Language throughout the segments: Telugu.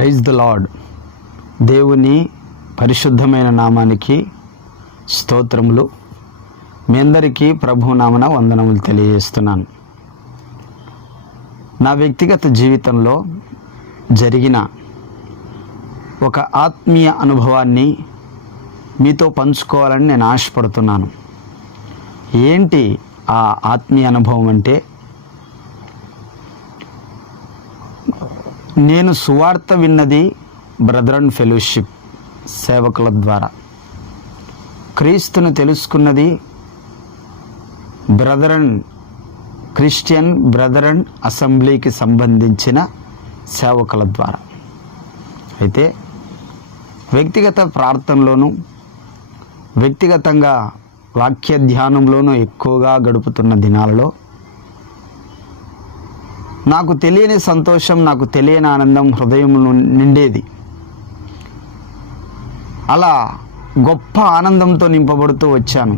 Praise the lord. దేవుని పరిశుద్ధమైన నామానికి స్తోత్రములు. మీ అందరికీ ప్రభు నామన వందనములు తెలియజేస్తున్నాను. నా వ్యక్తిగత జీవితంలో జరిగిన ఒక ఆత్మీయ అనుభవాన్ని మీతో పంచుకోవాలని నేను ఆశపడుతున్నాను. ఏంటి ఆ ఆత్మీయ అనుభవం అంటే, నేను సువార్త విన్నది బ్రదరన్ ఫెలోషిప్ సేవకుల ద్వారా, క్రీస్తును తెలుసుకున్నది క్రిస్టియన్ బ్రదరన్ అసెంబ్లీకి సంబంధించిన సేవకుల ద్వారా. అయితే వ్యక్తిగత ప్రార్థనలోనూ వ్యక్తిగతంగా వాక్య ధ్యానంలోనూ ఎక్కువగా గడుపుతున్న దినాలలో నాకు తెలియని సంతోషం, నాకు తెలియని ఆనందం హృదయం నిండేది. అలా గొప్ప ఆనందంతో నింపబడుతూ వచ్చాను.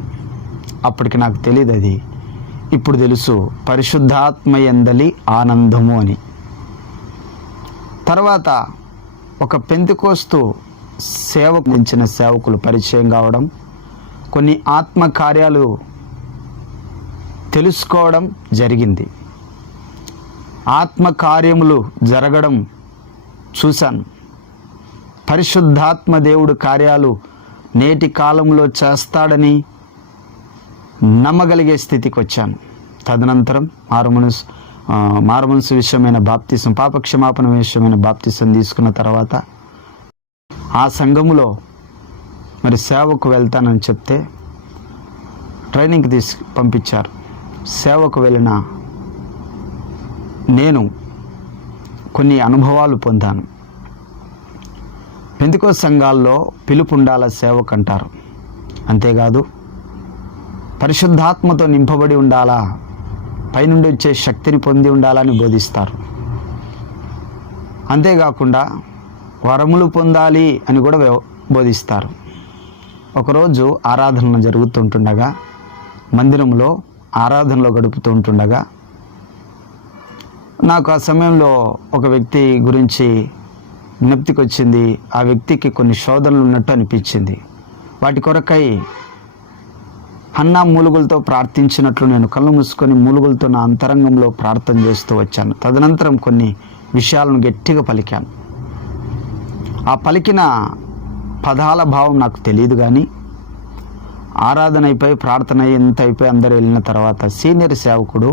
అప్పటికి నాకు తెలియదు, అది ఇప్పుడు తెలుసు, పరిశుద్ధాత్మ యందలి ఆనందము అని. తర్వాత ఒక పెంతెకోస్తు సేవకులించిన సేవకులు పరిచయం కావడం, కొన్ని ఆత్మ కార్యాలు తెలుసుకోవడం జరిగింది. ఆత్మ కార్యములు జరగడం చూశాను. పరిశుద్ధాత్మ దేవుడు కార్యాలు నేటి కాలంలో చేస్తాడని నమ్మగలిగే స్థితికి వచ్చాను. తదనంతరం మారుమనసు విషయమైన బాప్తిసం, పాపక్షమాపణ విషయమైన బాప్తిసం తీసుకున్న తర్వాత ఆ సంఘములో మరి సేవకు వెళ్తానని చెప్తే ట్రైనింగ్కి పంపించారు. సేవకు వెళ్ళిన నేను కొన్ని అనుభవాలు పొందాను. పెంతెకోస్తు సంఘాల్లో పిలుపు ఉండాల సేవకు అంటారు. అంతేకాదు పరిశుద్ధాత్మతో నింపబడి ఉండాలా, పైనుండి వచ్చే శక్తిని పొంది ఉండాలని బోధిస్తారు. అంతేకాకుండా వరములు పొందాలి అని కూడా బోధిస్తారు. ఒకరోజు ఆరాధన జరుగుతుంటుండగా, మందిరంలో ఆరాధనలో గడుపుతూ ఉంటుండగా, నాకు ఆ సమయంలో ఒక వ్యక్తి గురించి జ్ఞప్తికి వచ్చింది. ఆ వ్యక్తికి కొన్ని శోధనలు ఉన్నట్టు అనిపించింది. వాటి కొరకై అన్నా మూలుగులతో ప్రార్థించినట్లు నేను కళ్ళు మూసుకొని మూలుగులతో నా అంతరంగంలో ప్రార్థన చేస్తూ వచ్చాను. తదనంతరం కొన్ని విషయాలను గట్టిగా పలికాను. ఆ పలికిన పదాల భావం నాకు తెలియదు, కానీ ఆరాధన అయిపోయి ప్రార్థన ఎంత అయిపోయి అందరూ వెళ్ళిన తర్వాత సీనియర్ సేవకుడు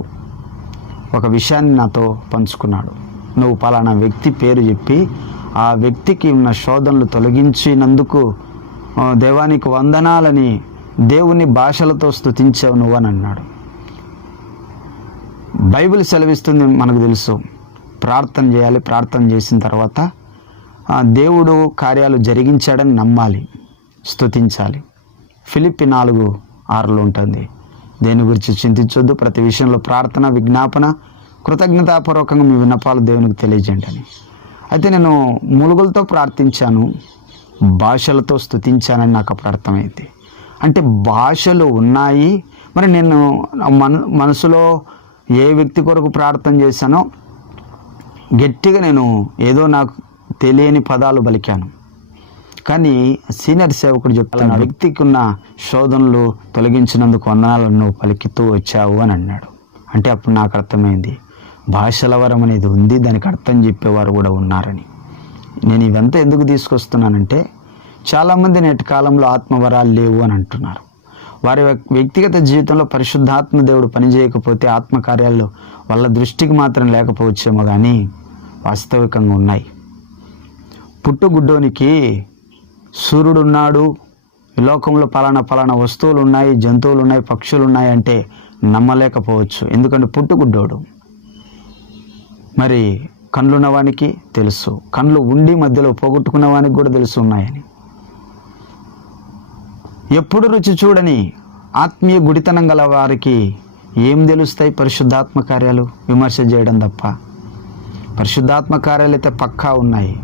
ఒక విషయాన్ని నాతో పంచుకున్నాడు. నువ్వు పలానా వ్యక్తి పేరు చెప్పి ఆ వ్యక్తికి ఉన్న శోధనలు తొలగించినందుకు దేవానికి వందనాలని దేవుని భాషలతో స్తుతించావు నువ్వు అని అన్నాడు. బైబిల్ సెలవిస్తుంది, మనకు తెలుసు, ప్రార్థన చేయాలి, ప్రార్థన చేసిన తర్వాత దేవుడు కార్యాలు జరిగించాడని నమ్మాలి, స్తుతించాలి. ఫిలిప్పి 4:6 ఉంటుంది, దేని గురించి చింతించొద్దు, ప్రతి విషయంలో ప్రార్థన, విజ్ఞాపన, కృతజ్ఞతాపూర్వకంగా మీ విన్నపాలు దేవునికి తెలియజేయండి అని. అయితే నేను మూలుగులతో ప్రార్థించాను, భాషలతో స్తుతించానని నాకు అప్పుడు అర్థమైంది. అంటే భాషలు ఉన్నాయి. మరి నేను మనసులో ఏ వ్యక్తి కొరకు ప్రార్థన చేశానో గట్టిగా నేను ఏదో నాకు తెలియని పదాలు పలికాను. కానీ సీనియర్ సేవకుడు చెప్తాను, ఆ వ్యక్తికి ఉన్న శోధనలు తొలగించినందుకు వందనాలను నువ్వు పలికితూ వచ్చావు అని అన్నాడు. అంటే అప్పుడు నాకు అర్థమైంది, భాషల వరం అనేది ఉంది, దానికి అర్థం చెప్పేవారు కూడా ఉన్నారని. నేను ఇదంతా ఎందుకు తీసుకొస్తున్నానంటే, చాలామంది నేటి కాలంలో ఆత్మవరాలు లేవు అని అంటున్నారు. వారి వ్యక్తిగత జీవితంలో పరిశుద్ధాత్మ దేవుడు పనిచేయకపోతే ఆత్మకార్యాలు వాళ్ళ దృష్టికి మాత్రం లేకపోవచ్చేమో, కానీ వాస్తవికంగా ఉన్నాయి. పుట్టుగుడ్డోనికి సూర్యుడు ఉన్నాడు, ఈ లోకంలో పలానా వస్తువులు ఉన్నాయి, జంతువులు ఉన్నాయి, పక్షులు ఉన్నాయి అంటే నమ్మలేకపోవచ్చు, ఎందుకంటే పుట్టుగుడ్డోడు. మరి కళ్ళున్నవానికి తెలుసు, కళ్ళు ఉండి మధ్యలో పోగొట్టుకున్న వానికి కూడా తెలుసు ఉన్నాయని. ఎప్పుడు రుచి చూడని ఆత్మీయ గుడితనం గల వారికి ఏం తెలుస్తాయి పరిశుద్ధాత్మ కార్యాలు? విమర్శ చేయడం తప్ప. పరిశుద్ధాత్మ కార్యాలు అయితే పక్కా ఉన్నాయి.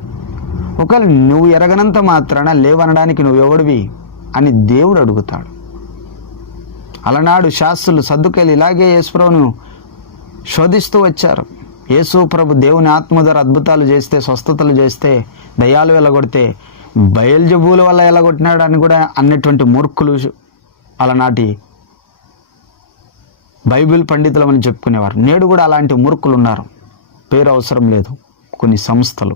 ఒకవేళ నువ్వు ఎరగనంత మాత్రాన లేవనడానికి నువ్వెవడివి అని దేవుడు అడుగుతాడు. అలనాడు శాస్త్రులు, సద్దుకైలు ఇలాగే యేసుప్రభును శోధిస్తూ వచ్చారు. యేసు ప్రభు దేవుని ఆత్మ ద్వారా అద్భుతాలు చేస్తే, స్వస్థతలు చేస్తే, దయ్యాలు వెళ్ళగొడితే బయల్జబూల వల్ల వెళ్ళగొట్టినాడు అని కూడా అన్నటువంటి మూర్ఖులు అలనాటి బైబిల్ పండితులమని చెప్పుకునేవారు. నేడు కూడా అలాంటి మూర్ఖులు ఉన్నారు. పేరు అవసరం లేదు. కొన్ని సంస్థలు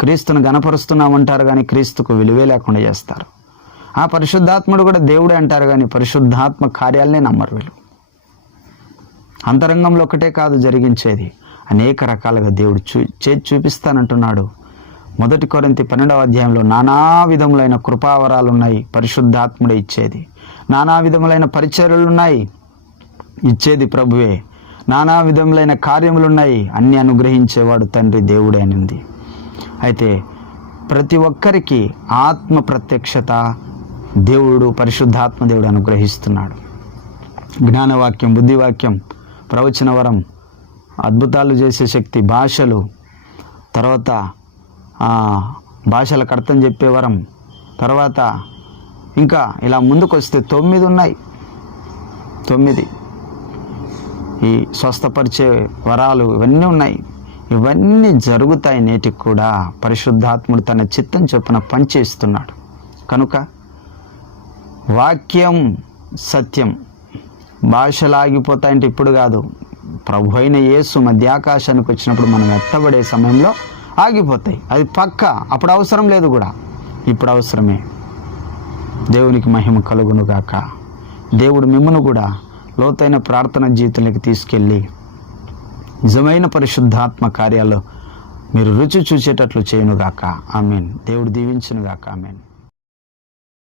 క్రీస్తును గణపరుస్తున్నామంటారు కానీ క్రీస్తుకు విలువే లేకుండా చేస్తారు. ఆ పరిశుద్ధాత్ముడు కూడా దేవుడే అంటారు కానీ పరిశుద్ధాత్మ కార్యాలనే నమ్మరు వీళ్ళు. అంతరంగంలో ఒకటే కాదు జరిగించేది, అనేక రకాలుగా దేవుడు చేసి చూపిస్తానంటున్నాడు. 1 కొరింథీ 12వ అధ్యాయంలో నానా విధములైన కృపావరాలు ఉన్నాయి, పరిశుద్ధాత్ముడే ఇచ్చేది. నానా విధములైన పరిచర్యలు ఉన్నాయి, ఇచ్చేది ప్రభువే. నానా విధములైన కార్యములున్నాయి, అన్ని అనుగ్రహించేవాడు తండ్రి దేవుడే అనింది. అయితే ప్రతి ఒక్కరికి ఆత్మ ప్రత్యక్షత దేవుడు, పరిశుద్ధాత్మ దేవుడు అనుగ్రహిస్తున్నాడు. జ్ఞానవాక్యం, బుద్ధివాక్యం, ప్రవచన వరం, అద్భుతాలు చేసే శక్తి, భాషలు, తర్వాత భాషలకు అర్థం చెప్పే వరం, తర్వాత ఇంకా ఇలా ముందుకు వస్తే 9 ఉన్నాయి. 9 ఈ స్వస్థపరిచే వరాలు ఇవన్నీ ఉన్నాయి. ఇవన్నీ జరుగుతాయి నేటికి కూడా. పరిశుద్ధాత్ముడు తన చిత్తం చొప్పున పనిచేస్తున్నాడు. కనుక వాక్యం సత్యం. భాషలు ఆగిపోతాయంటే ఇప్పుడు కాదు, ప్రభు అయిన యేసు మధ్యాకాశానికి వచ్చినప్పుడు మనం ఎత్తబడే సమయంలో ఆగిపోతాయి. అది పక్క. అప్పుడు అవసరం లేదు కూడా, ఇప్పుడు అవసరమే. దేవునికి మహిమ కలుగునుగాక. దేవుడు మిమ్మును కూడా లోతైన ప్రార్థన జీవితంలోకి తీసుకెళ్ళి నిజమైన పరిశుద్ధాత్మ కార్యాలు మీరు రుచి చూసేటట్లు చేయనుగాక. ఆమేన్. దేవుడు దీవించునుగాక. ఆమేన్.